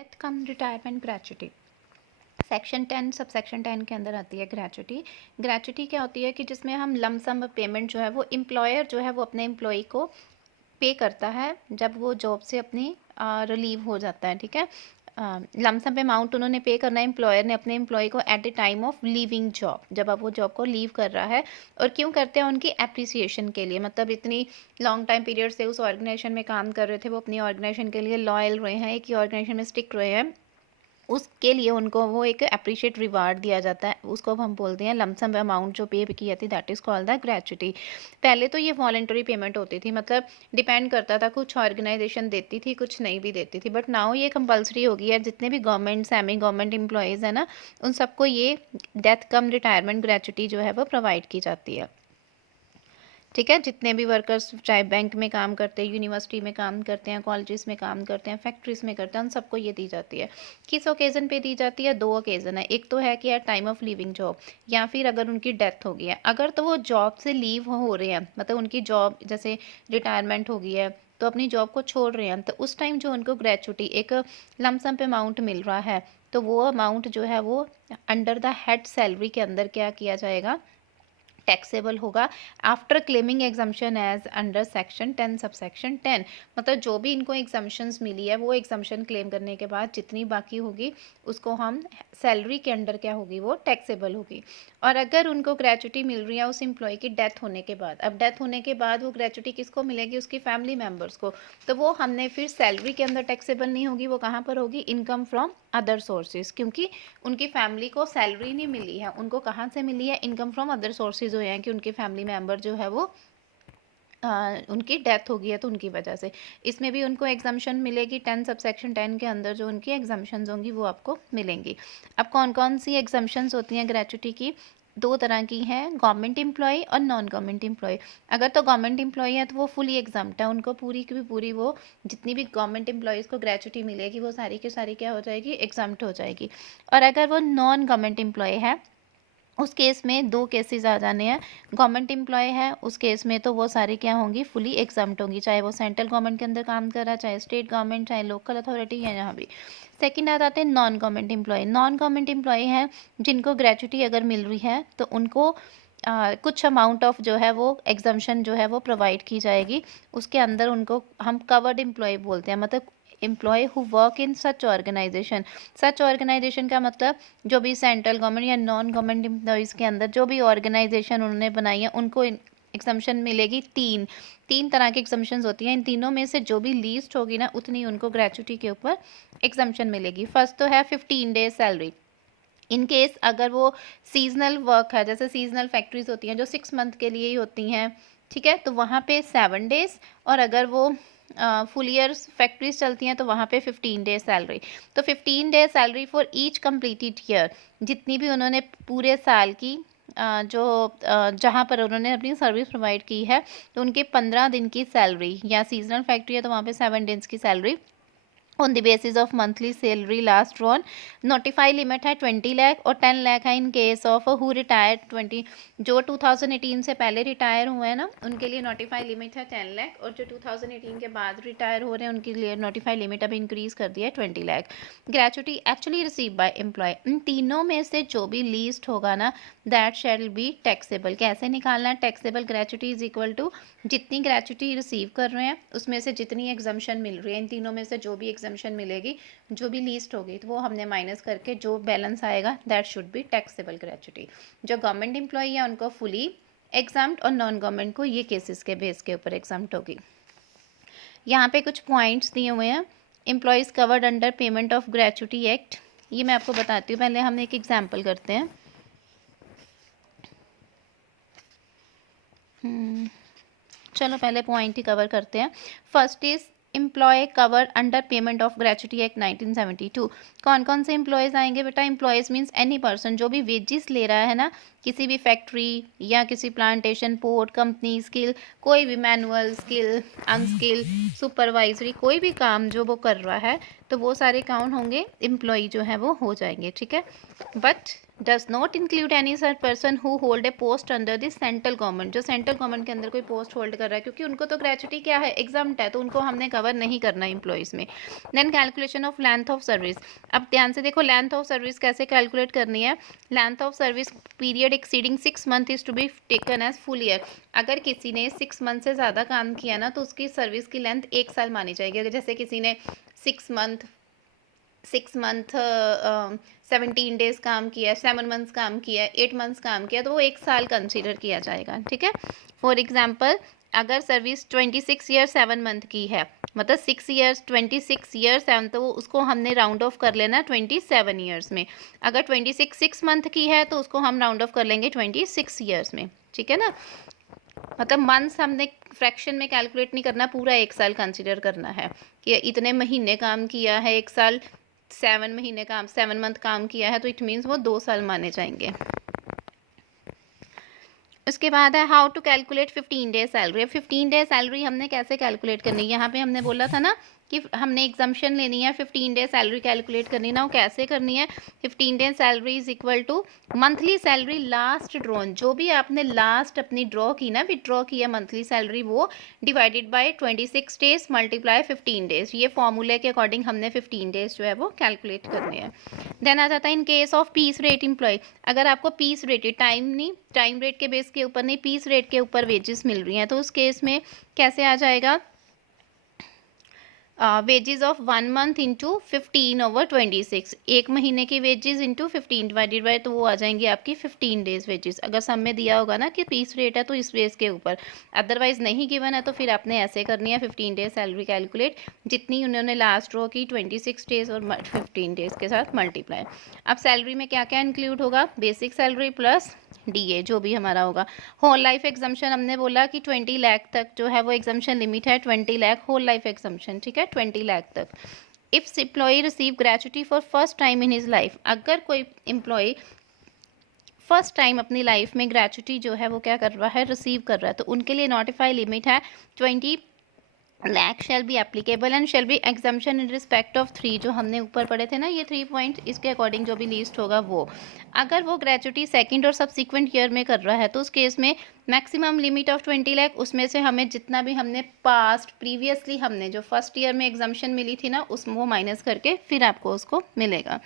Death कम retirement gratuity section 10 sub section 10 के अंदर आती है ग्रेच्युटी। ग्रेच्युटी क्या होती है कि जिसमें हम लमसम पेमेंट जो है वो एम्प्लॉयर जो है वो अपने एम्प्लॉई को पे करता है जब वो जॉब से अपनी रिलीव हो जाता है। ठीक है, लमसम अमाउंट उन्होंने पे करना है एम्प्लॉयर ने अपने एम्प्लॉय को at the time of leaving job, जब अब वो जॉब को लीव कर रहा है। और क्यों करते हैं? उनकी एप्रिसिएशन के लिए, मतलब इतनी लॉन्ग टाइम पीरियड से उस ऑर्गेनाइजेशन में काम कर रहे थे, वो अपनी ऑर्गेनाइजेशन के लिए लॉयल रहे हैं, एक ही ऑर्गेनाइजेशन में स्टिक रहे हैं, उसके लिए उनको वो एक अप्रिशिएट रिवार्ड दिया जाता है, उसको हम बोलते हैं लमसम अमाउंट जो पे की जाती है, that is called the gratuity. पहले तो ये वॉलंटरी पेमेंट होती थी, मतलब डिपेंड करता था, कुछ ऑर्गेनाइजेशन देती थी कुछ नहीं भी देती थी, बट नाउ ये कंपलसरी हो गई है। जितने भी गवर्नमेंट सेमी गवर्नमेंट एम्प्लॉयज़ है ना, उन सबको ये डेथ कम रिटायरमेंट ग्रेच्युटी जो है वो प्रोवाइड की जाती है। ठीक है, जितने भी वर्कर्स चाहे बैंक में काम करते हैं, यूनिवर्सिटी में काम करते हैं, कॉलेजेस में काम करते हैं, फैक्ट्रीज में करते हैं, उन सबको ये दी जाती है। किस ओकेज़न पे दी जाती है? 2 ओकेज़न है। एक तो है कि at time of leaving job, या फिर अगर उनकी डेथ हो गई है। अगर तो वो जॉब से लीव हो रहे हैं, मतलब उनकी जॉब जैसे रिटायरमेंट हो गई है तो अपनी जॉब को छोड़ रहे हैं, तो उस टाइम जो उनको ग्रेच्युटी एक लमसम पे अमाउंट मिल रहा है, तो वो अमाउंट जो है वो अंडर द हेड सैलरी के अंदर क्या किया जाएगा? टैक्सेबल होगा after claiming exemption as under section 10 sub section 10। मतलब जो भी इनको एग्जम्पशंस मिली है वो एग्जम्पशन क्लेम करने के बाद जितनी बाकी होगी उसको हम सैलरी के अंडर क्या होगी? वो टैक्सेबल होगी। और अगर उनको ग्रेच्युटी मिल रही है उस एम्प्लॉय की डेथ होने के बाद, अब डेथ होने के बाद वो ग्रेच्युटी किसको मिलेगी? उसकी फैमिली मेम्बर्स को। तो वो हमने फिर सैलरी के अंदर टैक्सेबल नहीं होगी, वो कहाँ पर होगी? इनकम फ्रॉम अदर सोर्सेज, क्योंकि उनकी फैमिली को सैलरी नहीं मिली है, उनको कहाँ से मिली है? इनकम फ्रॉम अदर सोर्सेज हुए हैं कि उनके फैमिली मेम्बर जो है वो उनकी डेथ हो गई है, तो उनकी वजह से इसमें भी उनको एग्जम्पशन मिलेगी। 10 सब सेक्शन 10 के अंदर जो उनकी एग्जम्पशंस होंगी वो आपको मिलेंगी। अब कौन कौन सी एग्जम्पशंस होती हैं ग्रेच्युटी की? 2 तरह की हैं, गवर्नमेंट एम्प्लॉय और नॉन गवर्नमेंट एम्प्लॉय। अगर तो गवर्नमेंट एम्प्लॉय है तो वो फुली एग्जाम्प्ट है, उनको पूरी की पूरी वो जितनी भी गवर्नमेंट एम्प्लॉयज़ को ग्रेच्युटी मिलेगी वो सारी की सारी क्या हो जाएगी? एग्जाम्प्ट हो जाएगी। और अगर वो नॉन गवर्नमेंट एम्प्लॉय है उस केस में 2 केसेस आ जाने हैं। गवर्नमेंट एम्प्लॉय है उस केस में तो वो सारी क्या होंगी? फुली एग्जाम्प्ट होंगी, चाहे वो सेंट्रल गवर्नमेंट के अंदर काम कर रहा है, चाहे स्टेट गवर्नमेंट, चाहे लोकल अथॉरिटी है, यहाँ भी। सेकंड आ जाते हैं non government employee. Non government employee हैं जिनको ग्रेच्युटी अगर मिल रही है तो उनको कुछ अमाउंट ऑफ जो है वो एग्जम्पशन जो है वो प्रोवाइड की जाएगी। उसके अंदर उनको हम कवर्ड एम्प्लॉय बोलते हैं, मतलब employee who work in such organization. Such organization का मतलब जो भी सेंट्रल गवर्नमेंट या नॉन गवर्नमेंट एम्प्लॉयज़ के अंदर जो भी ऑर्गेनाइजेशन उन्होंने बनाई है उनको एग्जम्पशन मिलेगी। तीन तरह की एग्जम्पशंस होती हैं, इन तीनों में से जो भी लीस्ट होगी ना उतनी उनको ग्रेच्युटी के ऊपर एग्जम्पशन मिलेगी। फर्स्ट तो है 15 डेज सैलरी। इन केस अगर वो सीजनल वर्क है, जैसे सीजनल फैक्ट्रीज होती हैं जो 6 मंथ के लिए ही होती हैं, ठीक है, तो वहाँ पे 7 डेज। और अगर वो फुल ईयर्स फैक्ट्रीज चलती हैं तो वहाँ पे 15 डेज सैलरी। तो 15 days salary for each completed year, जितनी भी उन्होंने पूरे साल की जहाँ पर उन्होंने अपनी सर्विस प्रोवाइड की है तो उनके 15 दिन की सैलरी, या सीजनल फैक्ट्री है तो वहाँ पे 7 डेज की salary on the basis of monthly salary last drawn. Notify limit है 20 लाख और 10 लाख है in case of who retire 20, जो 2018 से पहले रिटायर हुए हैं ना उनके लिए नोटिफाई लिमिट है 10 लाख, और जो 2018 के बाद रिटायर हो रहे हैं उनके लिए नोटिफाई लिमिट अभी इंक्रीज कर दिया है 20 lakh. Gratuity actually receive by employ, इन तीनों में से जो भी लीस्ट होगा ना दैट शैल बी टैक्सेबल। कैसे निकालना है taxable? Gratuity is equal to जितनी ग्रेच्युटी रिसीव कर रहे हैं उसमें से जितनी एग्जम्पशन मिल रही है, इन तीनों में से जो भी एग्जम्पशन मिलेगी, जो भी लीस्ट होगी, तो वो हमने माइनस करके जो बैलेंस आएगा that should be taxable gratuity. जो गवर्नमेंट एम्प्लॉय है उनको फुली एग्जाम्प्ट और नॉन गवर्नमेंट को ये केसेस के बेस के ऊपर एग्जाम्प्ट होगी। यहाँ पे कुछ पॉइंट्स दिए हुए हैं। Employees covered under payment of gratuity act, ये मैं आपको बताती हूँ, पहले हम एक एग्जाम्पल करते हैं। चलो पहले पॉइंट ही कवर करते हैं। First is employee cover under payment of gratuity act 1972। कौन कौन से एम्प्लॉयज़ आएंगे बेटा? एम्प्लॉयज़ मीन्स एनी पर्सन जो भी वेजेस ले रहा है ना, किसी भी फैक्ट्री या किसी प्लांटेशन, पोर्ट, कंपनी, स्किल, कोई भी मैनुअल स्किल, अनस्किल, सुपरवाइजरी, कोई भी काम जो वो कर रहा है तो वो सारे काउंट होंगे, एम्प्लॉय जो है वो हो जाएंगे। ठीक है, but does not include any such person who hold a post under the central government, जो सेंट्रल गवर्नमेंट के अंदर कोई पोस्ट होल्ड कर रहा है, क्योंकि उनको तो ग्रेचुटी क्या है, एग्जाम्प्ट है, तो उनको हमने कवर नहीं करना एम्प्लॉयज़ में। Then calculation of length of service. अब ध्यान से देखो लेंथ ऑफ सर्विस कैसे कैलकुलेट करनी है। Length of service period exceeding 6 month is to be taken as full year. अगर किसी ने 6 मंथ से ज़्यादा काम किया ना, तो उसकी सर्विस की लेंथ 1 साल मानी जाएगी। अगर जैसे किसी ने 6 मंथ 17 डेज काम किया, 7 मंथ्स काम किया, 8 मंथ्स काम किया, तो वो 1 साल कंसीडर किया जाएगा। ठीक है। फॉर एग्जाम्पल अगर सर्विस 26 ईयर 7 मंथ की है, मतलब 6 ईयर्स 26 ईयर्स 7, तो उसको हमने राउंड ऑफ कर लेना 27 ईयर्स में। अगर 26 6 मंथ की है तो उसको हम राउंड ऑफ कर लेंगे 26 ईयर्स में। ठीक है ना। मतलब मंथ्स हमने फ्रैक्शन में कैलकुलेट नहीं करना, पूरा 1 साल कंसीडर करना है कि इतने महीने काम किया है, 1 साल 7 महीने काम 7 मंथ काम किया है, तो इट मीन्स वो 2 साल माने जाएंगे। उसके बाद है how to calculate 15 day salary. 15 day salary हमने कैसे कैलकुलेट करनी है, यहाँ पे हमने बोला था ना कि हमने एग्जाम्पशन लेनी है, 15 डे सैलरी कैलकुलेट करनी ना, वो कैसे करनी है। 15 day salary is equal to monthly salary last drawn, जो भी आपने लास्ट अपनी ड्रॉ की ना, विड्रॉ की है मंथली सैलरी, वो divided by 26 days multiply 15 days. ये फॉर्मूले के अकॉर्डिंग हमने 15 डेज जो है वो कैलकुलेट करने हैं। देन आ जाता है in case of piece rate employee. अगर आपको पीस रेट, टाइम रेट के बेस के ऊपर नहीं, पीस रेट के ऊपर वेजेस मिल रही हैं, तो उस केस में कैसे आ जाएगा, वेजेस ऑफ 1 मंथ इंटू 15/26, 1 महीने की वेजेस इंटू 15 डिवाइडेड बाय, तो वो आ जाएंगी आपकी 15 डेज वेजेस। अगर सब में दिया होगा ना कि पीस रेट है तो इस बेस के ऊपर, अदरवाइज नहीं गिवन है तो फिर आपने ऐसे करनी है 15 डेज सैलरी कैलकुलेट, जितनी उन्होंने लास्ट रो की 26 डेज और 15 डेज के साथ मल्टीप्लाई। अब सैलरी में क्या क्या इंक्लूड होगा, बेसिक सैलरी प्लस डीए जो भी हमारा होगा। होल लाइफ एग्जाम्पशन हमने बोला कि 20 लाख तक जो है वो एग्जाम्पशन लिमिट है, 20 लाख होल लाइफ एग्जाम्पशन। ठीक है, 20 लाख तक। If employee receive gratuity for first time in his life, अगर कोई एम्प्लॉय फर्स्ट टाइम अपनी लाइफ में ग्रेचुटी जो है वो क्या कर रहा है, रिसीव कर रहा है, तो उनके लिए नोटिफाई लिमिट है 20 lakh shall be applicable and shall be exemption in respect of 3, जो हमने ऊपर पढ़े थे ना ये 3 पॉइंट, इसके अकॉर्डिंग जो भी लिस्ट होगा वो। अगर वो ग्रेचुटी सेकंड और सब्सिक्वेंट ईयर में कर रहा है तो उस केस में मैक्सिमम लिमिट ऑफ 20 लाख, उसमें से हमें जितना भी हमने प्रीवियसली हमने जो फर्स्ट ईयर में एग्जाम्पशन मिली थी ना, उस वो माइनस करके फिर आपको उसको मिलेगा।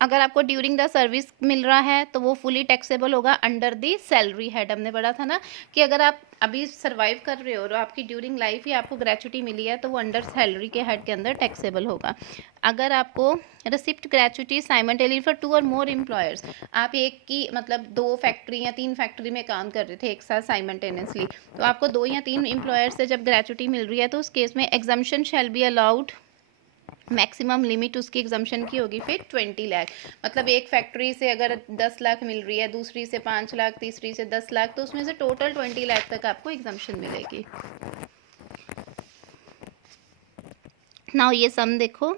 अगर आपको ड्यूरिंग द सर्विस मिल रहा है तो वो फुली टैक्सेबल होगा अंडर दी सैलरी हेड। हमने पढ़ा था ना कि अगर आप अभी सर्वाइव कर रहे हो और आपकी ड्यूरिंग लाइफ ही आपको ग्रेचुटी मिली है तो वो अंडर सैलरी के हेड के अंदर टैक्सेबल होगा। अगर आपको रिसिप्ट ग्रेचुटी साइमल्टेनियसली फॉर 2 और मोर एम्प्लॉयर्स, आप एक की मतलब 2 फैक्ट्री या 3 फैक्ट्री में काम कर रहे थे एक साथ साइमल्टेनियसली, तो आपको 2 या 3 एम्प्लॉयर्स से जब ग्रेचुटी मिल रही है तो उस केस में exemption shall be allowed, maximum limit उसकी एग्जाम्पशन की होगी फिर 20 लाख। मतलब एक फैक्ट्री से अगर 10 लाख मिल रही है, दूसरी से 5 लाख, तीसरी से 10 लाख, तो उसमें से टोटल 20 लाख तक आपको एग्जाम्पशन मिलेगी। नाउ ये सम देखो,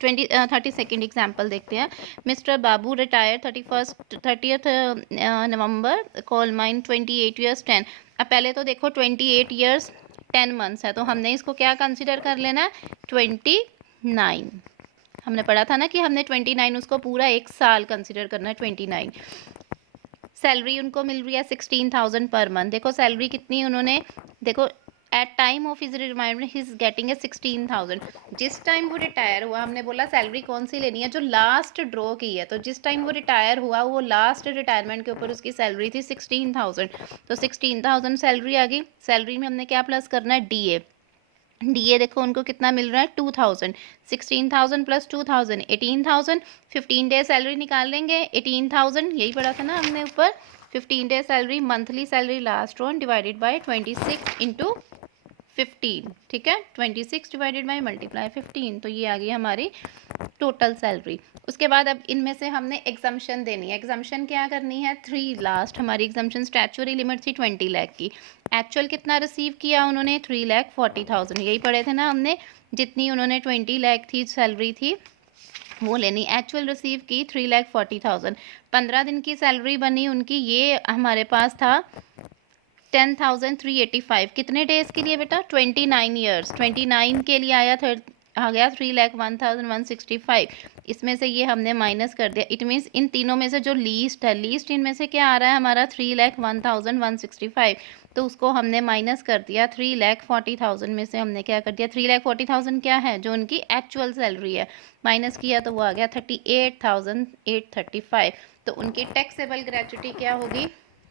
32nd एग्जाम्पल देखते हैं। मिस्टर बाबू रिटायर 30th नवंबर, कोल माइन 28 ईयर्स 10। अब पहले तो देखो 28 ईयर्स 10 मंथ्स है, तो हमने इसको क्या कंसिडर कर लेना है, 29। हमने पढ़ा था ना कि हमने 29 उसको पूरा 1 साल कंसिडर करना है, 29। सैलरी उनको मिल रही है 16,000 पर मंथ। देखो सैलरी कितनी उन्होंने, देखो at time of his retirement he is getting a 16,000। जिस टाइम वो रिटायर हुआ, हमने बोला सैलरी कौन सी लेनी है, जो लास्ट ड्रॉ की है, तो जिस टाइम वो रिटायर हुआ वो लास्ट रिटायरमेंट के ऊपर उसकी सैलरी थी 16,000, तो 16,000 सैलरी आ गई। सैलरी में हमने क्या प्लस करना है, डीए। डीए देखो उनको कितना मिल रहा है, 2,000। 16,000 प्लस 2,000 18,000। 15 डे सैलरी निकाल लेंगे, 18,000 यही पढ़ा था ना हमने ऊपर। 15 day salary monthly salary last one divided by 26 into 15। ठीक है, 26 डिवाइडेड बाय मल्टीप्लाई 15, तो ये आ गई हमारी टोटल सैलरी। उसके बाद अब इनमें से हमने एग्जाम्पशन देनी है। एग्जाम्पशन क्या करनी है, 3 लास्ट हमारी एग्जाम्पशन स्टैच्यूटरी लिमिट थी 20 लाख की। एक्चुअल कितना रिसीव किया उन्होंने, 3,40,000, यही पढ़े थे ना हमने। जितनी उन्होंने 20 लाख थी सैलरी थी वो लेनी, एक्चुअल रिसीव की 3,40,000। 15 दिन की सैलरी बनी उनकी, ये हमारे पास था 10,385। कितने डेज के लिए बेटा, 29 ईयर्स, 29 के लिए आया आ गया 3,01,165। इसमें से ये हमने माइनस कर दिया। इट मीन्स इन तीनों में से जो लीस्ट है, लीस्ट इनमें से क्या आ रहा है हमारा 3,01,165, तो उसको हमने माइनस कर दिया। 3,40,000 में से हमने क्या कर दिया, 3,40,000 क्या है जो उनकी एक्चुअल सैलरी है, माइनस किया तो वो आ गया 38,835। तो उनकी टैक्सेबल ग्रेच्युटी क्या होगी,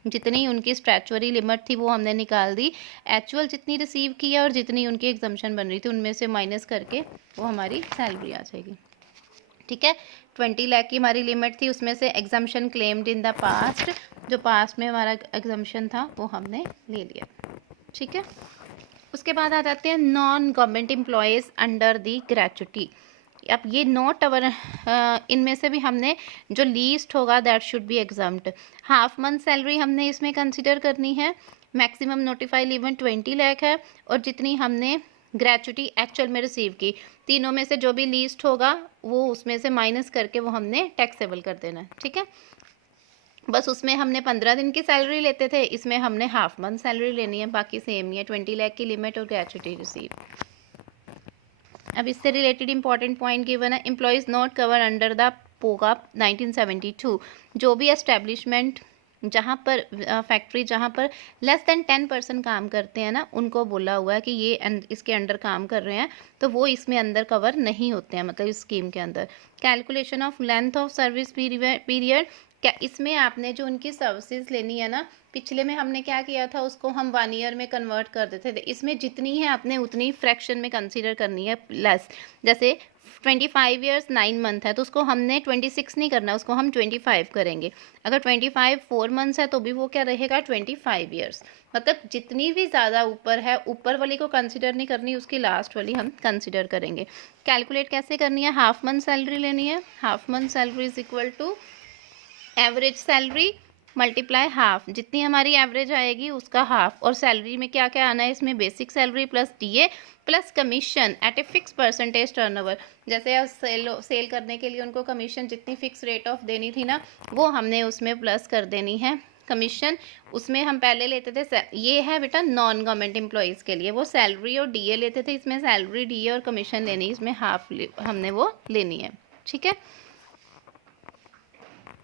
जितनी उनकी स्टैट्यूटरी लिमिट थी वो हमने निकाल दी, एक्चुअल जितनी रिसीव की है और जितनी उनकी एग्जम्पशन बन रही थी उनमें से माइनस करके वो हमारी सैलरी आ जाएगी। ठीक है, 20 लाख की हमारी लिमिट थी, उसमें से exemption claimed in the past, जो पास्ट में हमारा एग्जम्पशन था वो हमने ले लिया। ठीक है, उसके बाद आ जाते हैं non government employees under the gratuity. अब ये नोट अवर इनमें से भी हमने जो लीस्ट होगा that should be examined. Half month salary हमने इसमें कंसिडर करनी है। मैक्सिमम नोटिफाई लिमिट 20 लाख है, और जितनी हमने ग्रेच्युटी एक्चुअल में रिसीव की, तीनों में से जो भी लीस्ट होगा वो उसमें से माइनस करके वो हमने टैक्सेबल कर देना है। ठीक है, बस उसमें हमने 15 दिन की सैलरी लेते थे, इसमें हमने हाफ मंथ सैलरी लेनी है, बाकी सेम ही है, 20 लाख की लिमिट और ग्रेच्युटी रिसीव। अब इससे रिलेटेड इंपॉर्टेंट पॉइंट गिवन है, employees not cover under the POGA 1972। जो भी एस्टेब्लिशमेंट जहाँ पर फैक्ट्री जहाँ पर लेस देन 10% काम करते हैं ना, उनको बोला हुआ है कि ये इसके अंडर काम कर रहे हैं, तो वो इसमें अंदर कवर नहीं होते हैं, मतलब इस स्कीम के अंदर। Calculation of length of service period, क्या इसमें आपने जो उनकी सर्विसेज लेनी है ना, पिछले में हमने क्या किया था, उसको हम 1 ईयर में कन्वर्ट कर देते थे। इसमें जितनी है आपने उतनी फ्रैक्शन में कंसीडर करनी है लेस। जैसे 25 ईयर्स 9 मंथ है तो उसको हमने 26 नहीं करना, उसको हम 25 करेंगे। अगर 25 4 मंथ्स है तो भी वो क्या रहेगा 25 ईयर्स। मतलब जितनी भी ज़्यादा ऊपर है, ऊपर वाली को कंसिडर नहीं करनी, उसकी लास्ट वाली हम कंसिडर करेंगे। कैलकुलेट कैसे करनी है, हाफ मंथ सैलरी लेनी है। Half month salary is equal to average salary multiply half, जितनी हमारी एवरेज आएगी उसका हाफ। और सैलरी में क्या क्या आना है, इसमें basic salary plus DA plus commission at a fix percentage turnover. जैसे सेल करने के लिए उनको कमीशन जितनी फिक्स रेट ऑफ देनी थी ना, वो हमने उसमें प्लस कर देनी है कमीशन। उसमें हम पहले लेते थे, ये है बेटा नॉन गवर्नमेंट एम्प्लॉयज़ के लिए, वो सैलरी और डीए लेते थे, इसमें सैलरी डीए और कमीशन लेनी, इसमें हाफ हमने वो लेनी है। ठीक है,